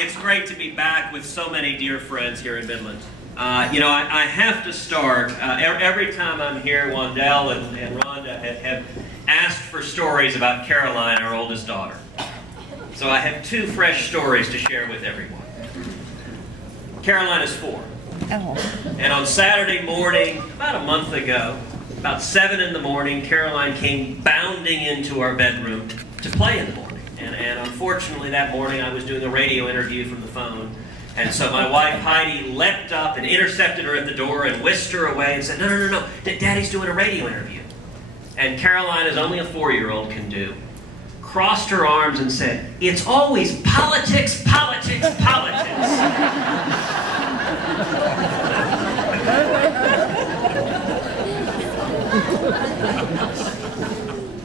It's great to be back with so many dear friends here in Midland. You know, I have to start, every time I'm here, Wandell and Rhonda have asked for stories about Caroline, our oldest daughter. So I have two fresh stories to share with everyone. Caroline is 4. Oh. And on Saturday morning, about a month ago, about 7 in the morning, Caroline came bounding into our bedroom to play in the morning. And unfortunately that morning I was doing a radio interview from the phone. And so my wife Heidi leapt up and intercepted her at the door and whisked her away and said, no, Daddy's doing a radio interview. And Caroline, as only a 4-year-old can do, crossed her arms and said, "It's always politics, politics, politics."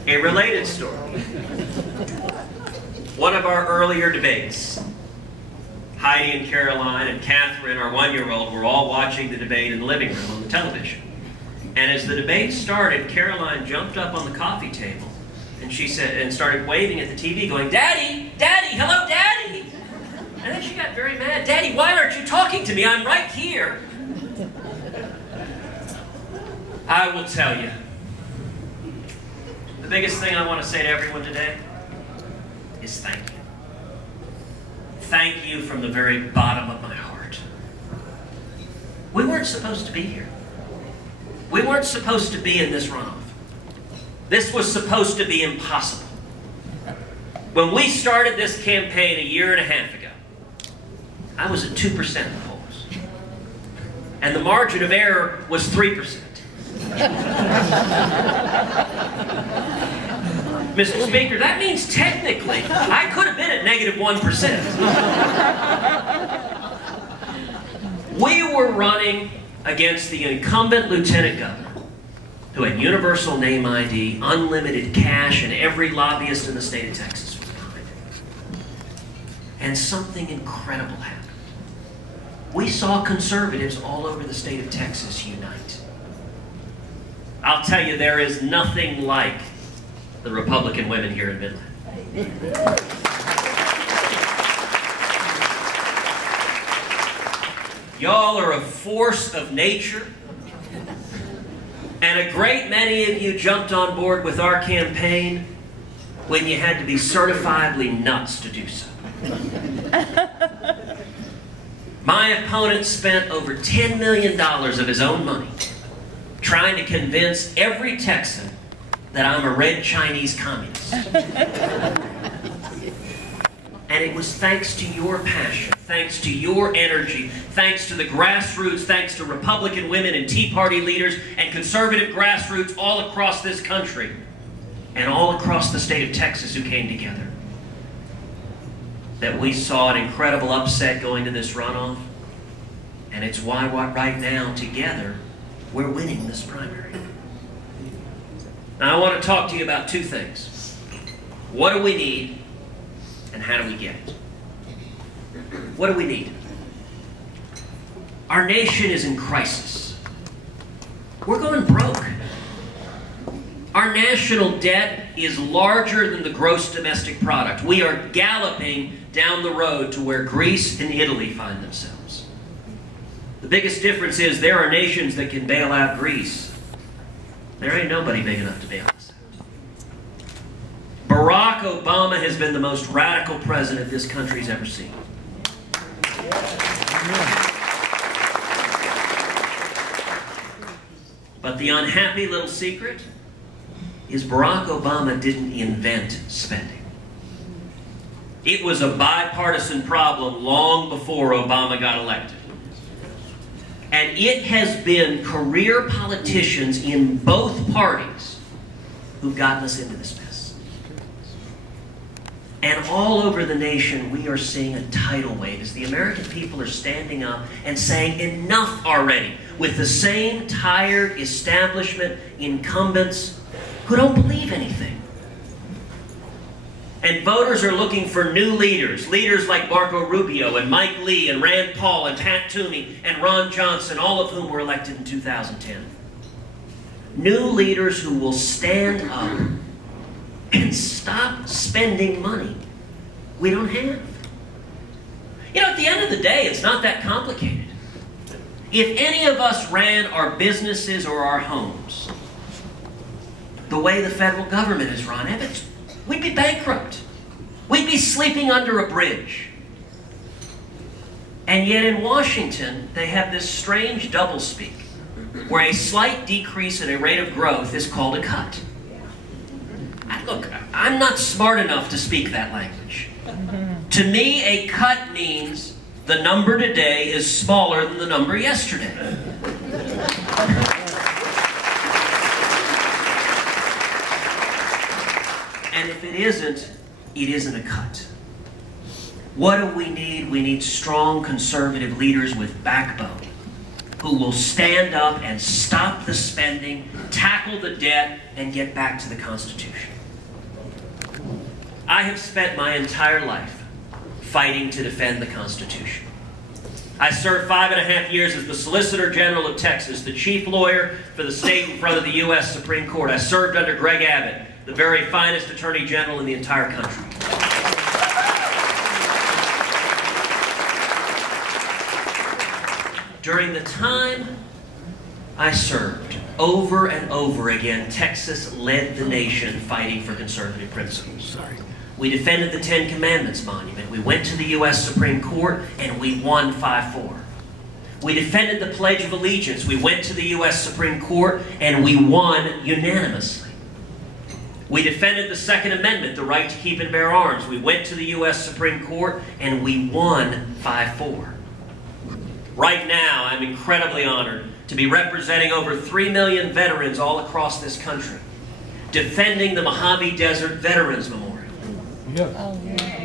A related story. One of our earlier debates, Heidi and Caroline and Catherine, our 1-year-old, were all watching the debate in the living room on the television. And as the debate started, Caroline jumped up on the coffee table and she said, and started waving at the TV, going, "Daddy, Daddy, hello, Daddy!" And then she got very mad. "Daddy, why aren't you talking to me? I'm right here." I will tell you, the biggest thing I want to say to everyone today is thank you. Thank you from the very bottom of my heart. We weren't supposed to be here. We weren't supposed to be in this runoff. This was supposed to be impossible. When we started this campaign a year and a half ago, I was at 2% in the polls. And the margin of error was 3%. Mr. Speaker, that means technically I could have been at -1%. We were running against the incumbent lieutenant governor who had universal name ID, unlimited cash, and every lobbyist in the state of Texas was behind him. And something incredible happened. We saw conservatives all over the state of Texas unite. I'll tell you, there is nothing like the Republican women here in Midland. Y'all are a force of nature, and a great many of you jumped on board with our campaign when you had to be certifiably nuts to do so. My opponent spent over $10 million of his own money trying to convince every Texan that I'm a red Chinese communist. And it was thanks to your passion, thanks to your energy, thanks to the grassroots, thanks to Republican women and Tea Party leaders and conservative grassroots all across this country and all across the state of Texas who came together, that we saw an incredible upset going to this runoff. And it's why right now, together, we're winning this primary. Now I want to talk to you about two things. What do we need, and how do we get it? What do we need? Our nation is in crisis. We're going broke. Our national debt is larger than the gross domestic product. We are galloping down the road to where Greece and Italy find themselves. The biggest difference is there are nations that can bail out Greece. There ain't nobody big enough to bail us out. Barack Obama has been the most radical president this country's ever seen. But the unhappy little secret is Barack Obama didn't invent spending. It was a bipartisan problem long before Obama got elected. And it has been career politicians in both parties who've gotten us into this mess. And all over the nation, we are seeing a tidal wave as the American people are standing up and saying, enough already, with the same tired establishment incumbents who don't believe anything. And voters are looking for new leaders, leaders like Marco Rubio and Mike Lee and Rand Paul and Pat Toomey and Ron Johnson, all of whom were elected in 2010. New leaders who will stand up and stop spending money we don't have. You know, at the end of the day, it's not that complicated. If any of us ran our businesses or our homes the way the federal government is run, we'd be bankrupt. We'd be sleeping under a bridge. And yet in Washington, they have this strange doublespeak, where a slight decrease in a rate of growth is called a cut. Look, I'm not smart enough to speak that language. To me, a cut means the number today is smaller than the number yesterday. And if it isn't a cut. What do we need? We need strong conservative leaders with backbone who will stand up and stop the spending, tackle the debt, and get back to the Constitution. I have spent my entire life fighting to defend the Constitution. I served 5.5 years as the Solicitor General of Texas, the chief lawyer for the state in front of the U.S. Supreme Court. I served under Greg Abbott, the very finest Attorney General in the entire country. During the time I served, over and over again, Texas led the nation fighting for conservative principles. We defended the Ten Commandments Monument. We went to the U.S. Supreme Court, and we won 5-4. We defended the Pledge of Allegiance. We went to the U.S. Supreme Court, and we won unanimously. We defended the Second Amendment, the right to keep and bear arms. We went to the U.S. Supreme Court, and we won 5-4. Right now, I'm incredibly honored to be representing over 3 million veterans all across this country, defending the Mojave Desert Veterans Memorial. Yeah. Oh, yeah.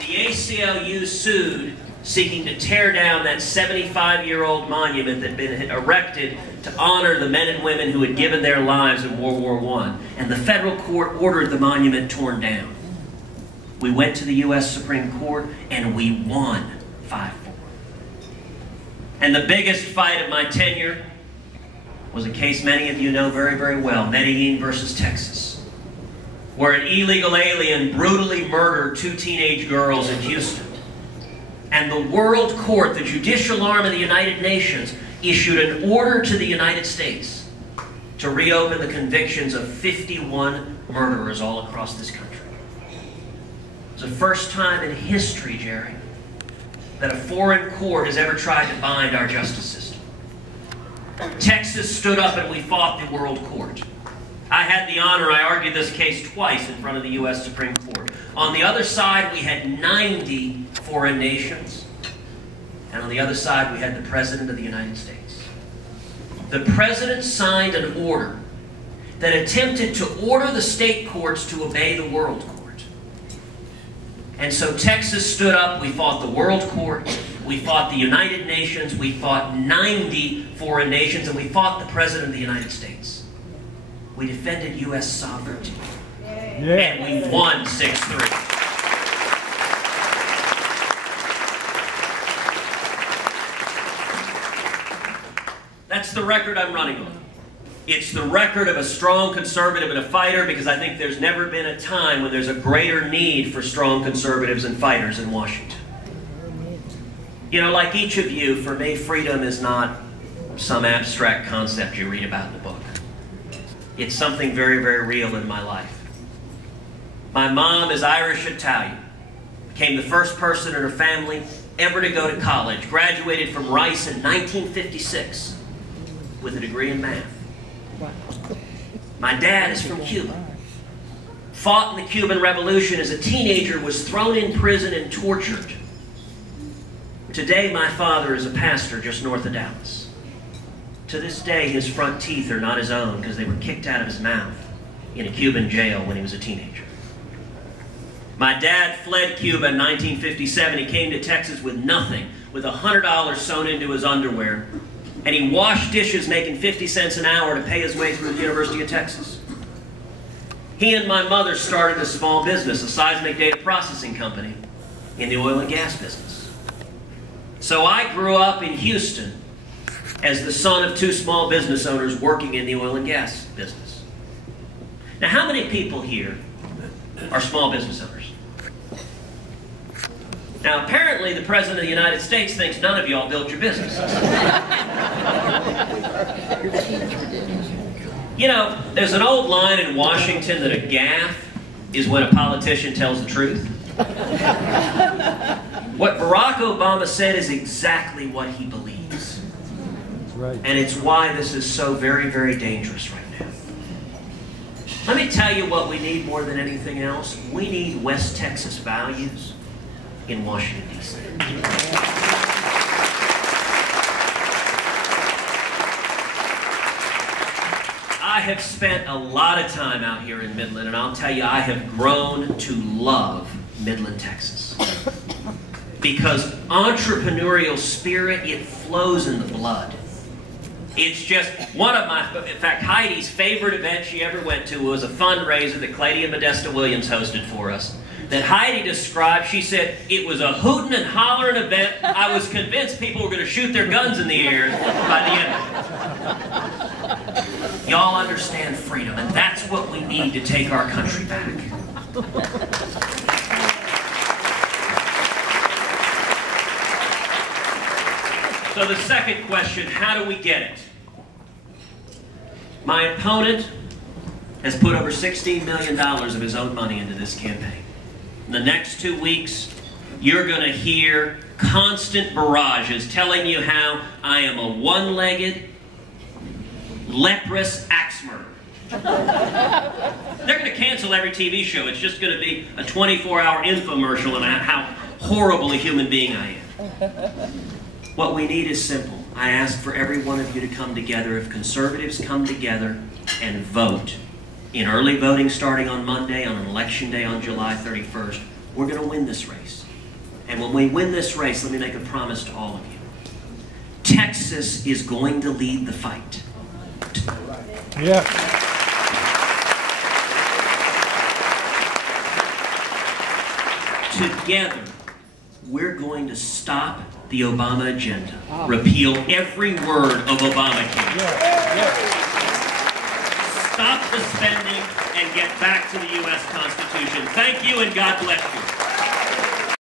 The ACLU sued, seeking to tear down that 75-year-old monument that had been erected to honor the men and women who had given their lives in World War I. And the federal court ordered the monument torn down. We went to the U.S. Supreme Court, and we won 5-4. And the biggest fight of my tenure was a case many of you know very, very well, Medellin versus Texas, where an illegal alien brutally murdered 2 teenage girls in Houston. And the world court, the judicial arm of the United Nations, issued an order to the United States to reopen the convictions of 51 murderers all across this country. It's the first time in history, Jerry, that a foreign court has ever tried to bind our justice system. Texas stood up and we fought the world court. I had the honor, I argued this case twice in front of the U.S. Supreme Court. On the other side, we had 90 foreign nations. And on the other side, we had the President of the United States. The President signed an order that attempted to order the state courts to obey the world court. And so Texas stood up, we fought the world court, we fought the United Nations, we fought 90 foreign nations, and we fought the President of the United States. We defended U.S. sovereignty. And we won 6-3. That's the record I'm running on. It's the record of a strong conservative and a fighter, because I think there's never been a time when there's a greater need for strong conservatives and fighters in Washington. You know, like each of you, for me, freedom is not some abstract concept you read about in the book. It's something very, very real in my life. My mom is Irish-Italian. Became the first person in her family ever to go to college. Graduated from Rice in 1956 with a degree in math. My dad is from Cuba. Fought in the Cuban Revolution as a teenager, was thrown in prison and tortured. Today, my father is a pastor just north of Dallas. To this day, his front teeth are not his own because they were kicked out of his mouth in a Cuban jail when he was a teenager. My dad fled Cuba in 1957. He came to Texas with nothing, with $100 sewn into his underwear. And he washed dishes making 50 cents an hour to pay his way through the University of Texas. He and my mother started a small business, a seismic data processing company in the oil and gas business. So I grew up in Houston as the son of 2 small business owners working in the oil and gas business. Now, how many people here are small business owners. Now, apparently, the President of the United States thinks none of y'all built your businesses. You know, there's an old line in Washington that a gaffe is when a politician tells the truth. What Barack Obama said is exactly what he believes. Right. And it's why this is so very, very dangerous right now. Let me tell you what we need more than anything else. We need West Texas values in Washington, D.C. I have spent a lot of time out here in Midland, and I'll tell you, I have grown to love Midland, Texas. Because entrepreneurial spirit, it flows in the blood. It's just one of my, in fact, Heidi's favorite event she ever went to was a fundraiser that Claudia Modesta Williams hosted for us. That Heidi described, she said, it was a hootin' and hollering event. I was convinced people were going to shoot their guns in the air by the end of it. Y'all understand freedom, and that's what we need to take our country back. So the second question, how do we get it? My opponent has put over $16 million of his own money into this campaign. In the next 2 weeks, you're going to hear constant barrages telling you how I am a one-legged, leprous axe murderer. They're going to cancel every TV show. It's just going to be a 24-hour infomercial on how horrible a human being I am. What we need is simple. I ask for every one of you to come together. If conservatives come together and vote in early voting starting on Monday, on an election day on July 31st, we're going to win this race. And when we win this race, let me make a promise to all of you. Texas is going to lead the fight. Yeah. Together, we're going to stop the Obama agenda. Repeal every word of Obamacare. Stop the spending and get back to the U.S. Constitution. Thank you, and God bless you.